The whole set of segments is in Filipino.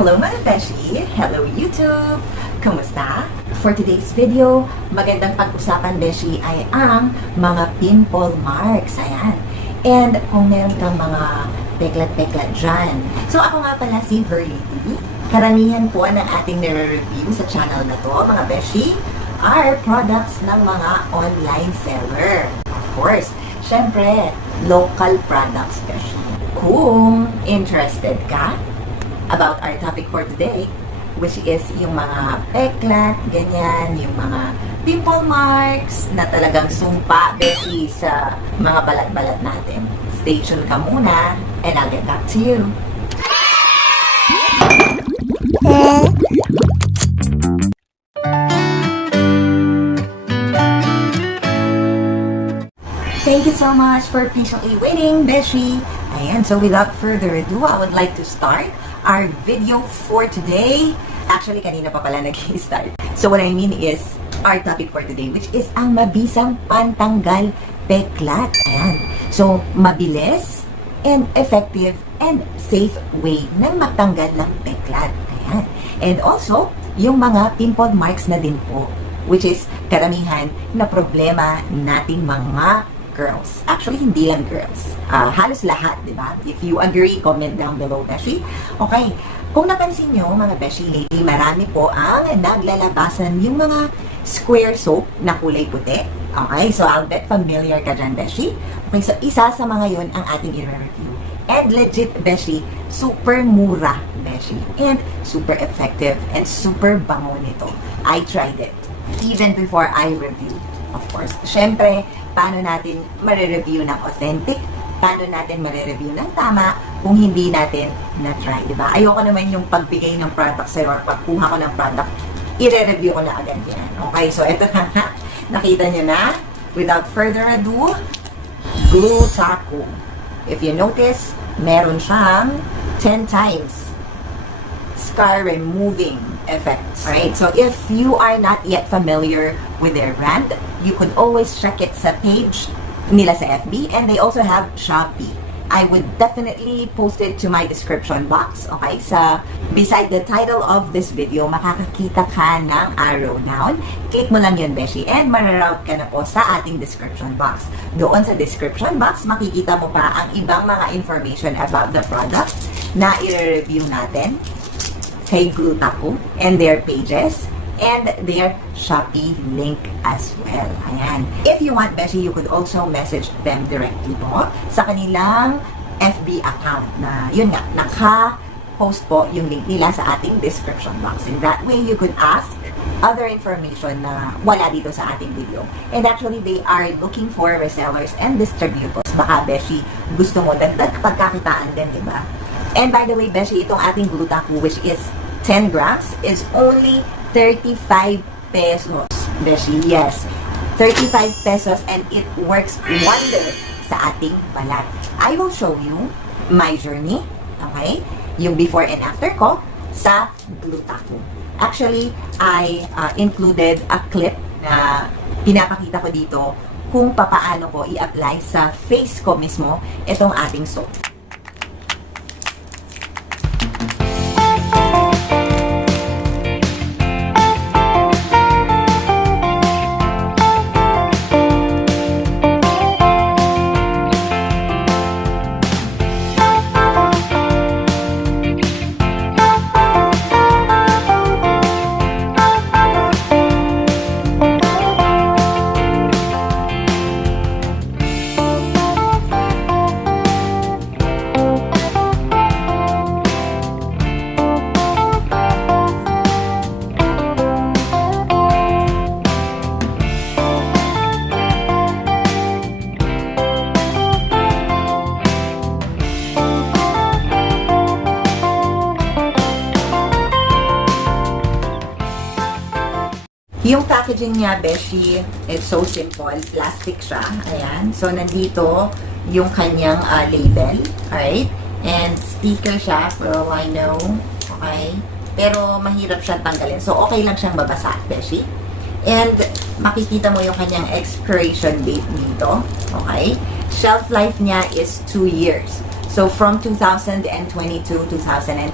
Hello mga beshi! Hello YouTube! Kumusta? For today's video, magandang pag-usapan beshi ay ang mga pimple marks. Ayan. And kung meron kang mga peklat-peklat dyan. So ako nga pala si Verity. Karamihan po ng ating nire-review sa channel na to, mga beshi, are products ng mga online seller. Of course, syempre, local products beshi. Kung interested ka about our topic for today, which is yung mga peklat, ganyan, yung mga pimple marks na talagang sumpa, beshi, sa mga balat-balat natin. Stay tuned ka muna, and I'll get back to you. Thank you so much for patiently waiting, beshi. Ayan, so without further ado, I would like to start our video for today. Actually, kanina pa pala nag-start. So what I mean is, our topic for today, which is ang mabisang pantanggal peklat. Ayan. So, mabilis and effective and safe way ng magtanggal ng peklat. Ayan. And also, yung mga pimple marks na din po, which is karamihan na problema nating mga girls. Actually, hindi lang girls. Halos lahat, di ba? If you agree, comment down below, beshi. Okay. Kung napansin nyo, mga beshi, lately, marami po ang naglalabasan yung mga square soap na kulay puti. Okay? So, I'll bet familiar ka dyan, beshi. Okay, so isa sa mga yun ang ating i-review. And legit, beshi, super mura, beshi. And super effective and super bango nito. I tried it. Even before I reviewed. Of course, syempre, paano natin marireview ng authentic? Paano natin marireview ng tama kung hindi natin na-try, diba? Ayoko naman yung pagbigay ng product sa'yo or pagkuha ko ng product, i-review ko na agad yan. Okay, so ito na nga. Nakita nyo na. Without further ado, Glutaku. If you notice, meron siyang 10 times scar removing effects. Alright, so if you are not yet familiar with their brand, you could always check it sa page nila sa FB, and they also have SHOPEE. I would definitely post it to my description box. Okay, sa beside the title of this video, makakakita ka ng arrow down. Click mo lang yun, beshi, and mararoute ka na po sa ating description box. Doon sa description box, makikita mo pa ang ibang mga information about the product na i-review natin kay Glutaku and their pages and their SHOPEE link as well. Ayan. If you want, beshi, you could also message them directly po sa kanilang FB account na, yun nga, naka-post po yung link nila sa ating description box. In that way, you could ask other information na wala dito sa ating video. And actually, they are looking for resellers and distributors. Baka, beshi, gusto mo dagdag pagkakitaan din, diba? And by the way, beshi, itong ating Glutaku, which is 10 grams, is only 35 pesos. Beshi, yes. 35 pesos, and it works wonder sa ating balat. I will show you my journey, okay? Yung before and after ko sa Glutaku. Actually, I included a clip na pinapakita ko dito kung papaano ko i-apply sa face ko mismo itong ating soap. Yung packaging niya, beshi, it's so simple. Plastic siya. Ayan. So, nandito yung kanyang label. Alright? And sticker siya, for all I know. Okay? Pero, mahirap siyang tanggalin. So, okay lang siyang mabasa, beshi. And, makikita mo yung kanyang expiration date dito. Okay? Shelf life niya is 2 years. So, from 2022, 2024,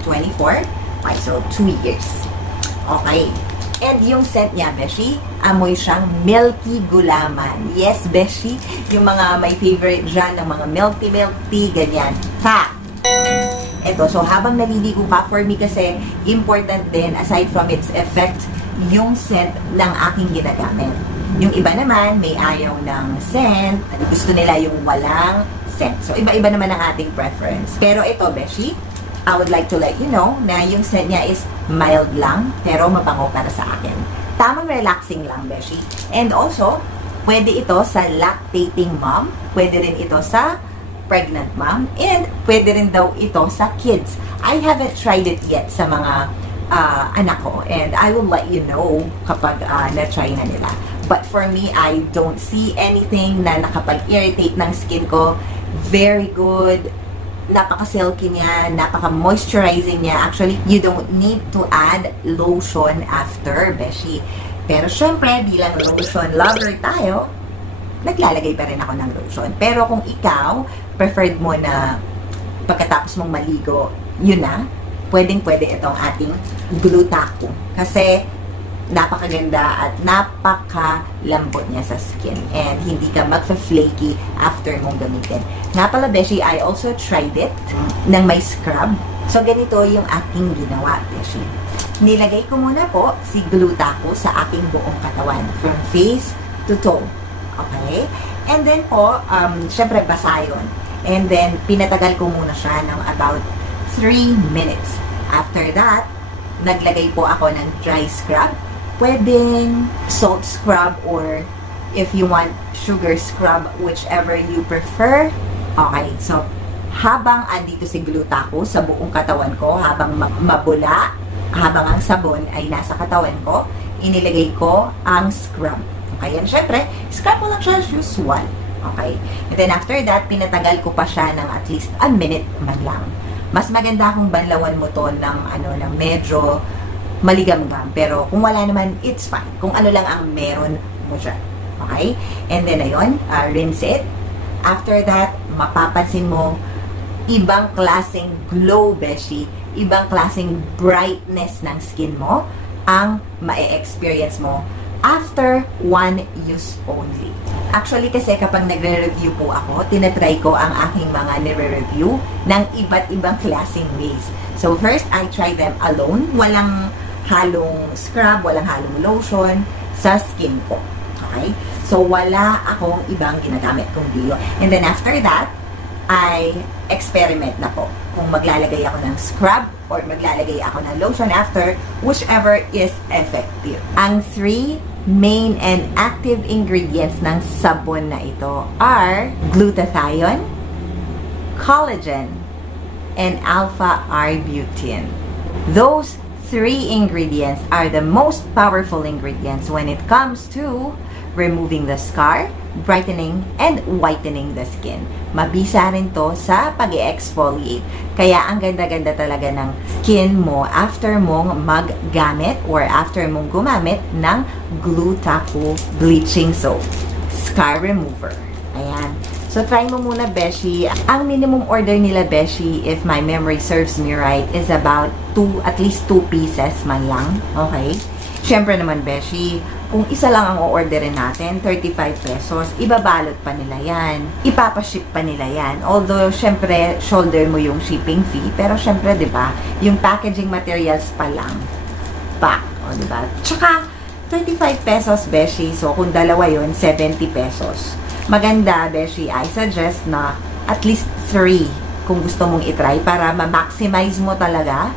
Okay, so 2 years. Okay. And yung scent niya, Beshi, amoy siyang milky gulaman. Yes, Beshi, yung mga may favorite dyan ng mga milky, ganyan. Ha! Ito, so habang naliligo ka, for me kasi, important din, aside from its effect, yung scent ng aking ginagamit. Yung iba naman, may ayaw ng scent, gusto nila yung walang scent. So, iba-iba naman ang ating preference. Pero ito, Beshi, I would like to let you know na yung scent niya is mild lang, pero mabango para sa akin. Tamang relaxing lang, Beshi. And also, pwede ito sa lactating mom, pwede rin ito sa pregnant mom, and pwede rin daw ito sa kids. I haven't tried it yet sa mga anak ko, and I will let you know kapag na-try na nila. But for me, I don't see anything na nakapag-irritate ng skin ko. Very good. Napaka-silky niya, napaka-moisturizing niya. Actually, you don't need to add lotion after, Beshi. Pero syempre, bilang lotion lover tayo, naglalagay pa rin ako ng lotion. Pero kung ikaw, preferred mo na pagkatapos mong maligo, yun na, pwedeng-pwede itong ating Glutaku. Kasi, napakaganda at napakalambot niya sa skin and hindi ka magfa-flaky after mong gamitin. Nga pala, Beshi, I also tried it ng may scrub. So, ganito yung aking ginawa, Beshi. Nilagay ko muna po si Glutaku sa aking buong katawan from face to toe. Okay? And then po, syempre basa yun. And then, pinatagal ko muna siya ng about 3 minutes. After that, naglagay po ako ng dry scrub. Pwedeng salt scrub or if you want sugar scrub, whichever you prefer. Okay, so habang andito si Glutaku sa buong katawan ko, habang mabula, habang ang sabon ay nasa katawan ko, inilagay ko ang scrub. Okay, and syempre, scrub mo lang siya as usual. Okay, and then after that, pinatagal ko pa siya ng at least a minute man lang. Mas maganda kung banlawan mo to ng ng medyo maligam-gam. Pero kung wala naman, it's fine. Kung ano lang ang meron mo dyan. Okay? And then, ayun, rinse it. After that, mapapansin mo, ibang klaseng glow, Beshi. Ibang klaseng brightness ng skin mo ang ma-experience mo after 1 use only. Actually, kasi kapag nagre-review po ako, tinatry ko ang aking mga nire-review ng iba't ibang klaseng ways. So, first, I try them alone. Walang halong scrub, walang halong lotion sa skin ko. Okay? So, wala akong ibang ginagamit kundi yun. And then, after that, I experiment na po. Kung maglalagay ako ng scrub or maglalagay ako ng lotion after, whichever is effective. Ang 3 main and active ingredients ng sabon na ito are glutathione, collagen, and alpha arbutin. Those 3 ingredients are the most powerful ingredients when it comes to removing the scar, brightening, and whitening the skin. Mabisa rin to sa pag-exfoliate. Kaya ang ganda-ganda talaga ng skin mo after mong maggamit or after mong gumamit ng Glutaku bleaching soap. Scar remover. Ayan. So, try mo muna, Beshi. Ang minimum order nila, Beshi, if my memory serves me right, is about at least 2 pieces man lang. Okay? Siyempre naman, Beshi, kung isa lang ang o-orderin natin, 35 pesos, ibabalot pa nila yan. Ipapaship pa nila yan. Although, siyempre, shoulder mo yung shipping fee. Pero, siyempre, di ba, yung packaging materials pa lang. O, di ba? Tsaka, 35 pesos, Beshi. So, kung dalawa yun, 70 pesos. Maganda, Beshi, I suggest na at least 3 kung gusto mong itry para ma-maximize mo talaga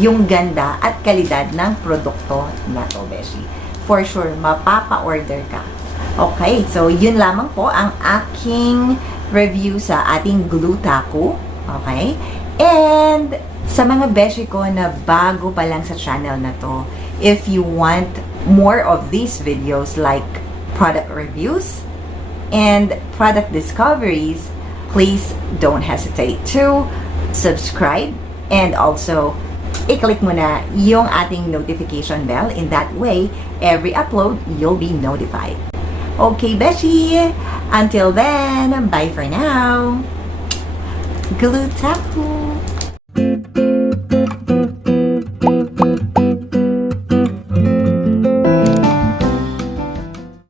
yung ganda at kalidad ng produkto na to, Beshi. For sure, mapapa-order ka. Okay, so yun lamang po ang aking review sa ating Glutaku. Okay? And sa mga Beshi ko na bago pa lang sa channel na to, if you want more of these videos like product reviews and product discoveries, please don't hesitate to subscribe and also i-click mo na yung ating notification bell. In that way, every upload, you'll be notified. Okay, Beshi! Until then, bye for now! Glutaku!